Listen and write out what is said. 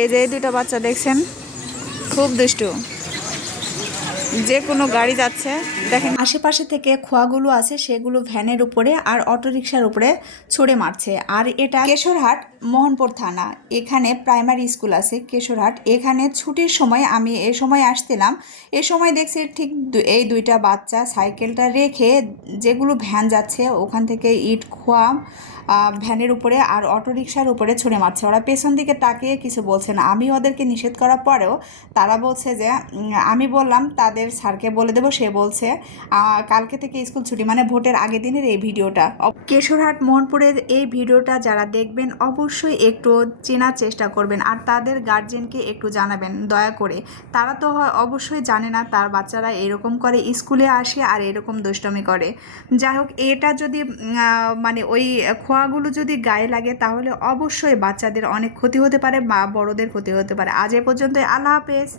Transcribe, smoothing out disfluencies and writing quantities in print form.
এই যে দুটো বাচ্চা দেখছেন, খুব দুষ্টু। যে কোনো গাড়ি যাচ্ছে দেখেন, আশেপাশে থেকে খোয়াগুলো আছে সেগুলো ভ্যানের উপরে আর অটোরিকশার উপরে ছুঁড়ে মারছে। আর এটা কেশরহাট মোহনপুর থানা, এখানে প্রাইমারি স্কুল আছে কেশরহাট। এখানে ছুটির সময় আমি এ সময় আসছিলাম, এ সময় দেখছি ঠিক এই দুইটা বাচ্চা সাইকেলটা রেখে যেগুলো ভ্যান যাচ্ছে ওখান থেকে ইট খোয়া ভ্যানের উপরে আর অটোরিকশার উপরে ছুঁড়ে মারছে। ওরা পেছন দিকে তাকিয়ে কিছু বলছে না। আমি ওদেরকে নিষেধ করার পরেও তারা বলছে যে আমি বললাম তাদের স্যারকে বলে দেবো, সে বলছে কালকে থেকে স্কুল ছুটি, মানে ভোটের আগের দিনের এই ভিডিওটা। কেশরহাট মোহনপুরের এই ভিডিওটা যারা দেখবেন অবশ্যই একটু চেনার চেষ্টা করবেন আর তাদের গার্জেনকে একটু জানাবেন দয়া করে। তারা তো অবশ্যই জানে না তার বাচ্চারা এরকম করে, স্কুলে আসে আর এরকম দুষ্টমি করে। যাই হোক, এটা যদি মানে ওই খোয়াগুলো যদি গায়ে লাগে তাহলে অবশ্যই বাচ্চাদের অনেক ক্ষতি হতে পারে বা বড়দের ক্ষতি হতে পারে। আজ এ পর্যন্ত, আল্লাহ হাফেজ।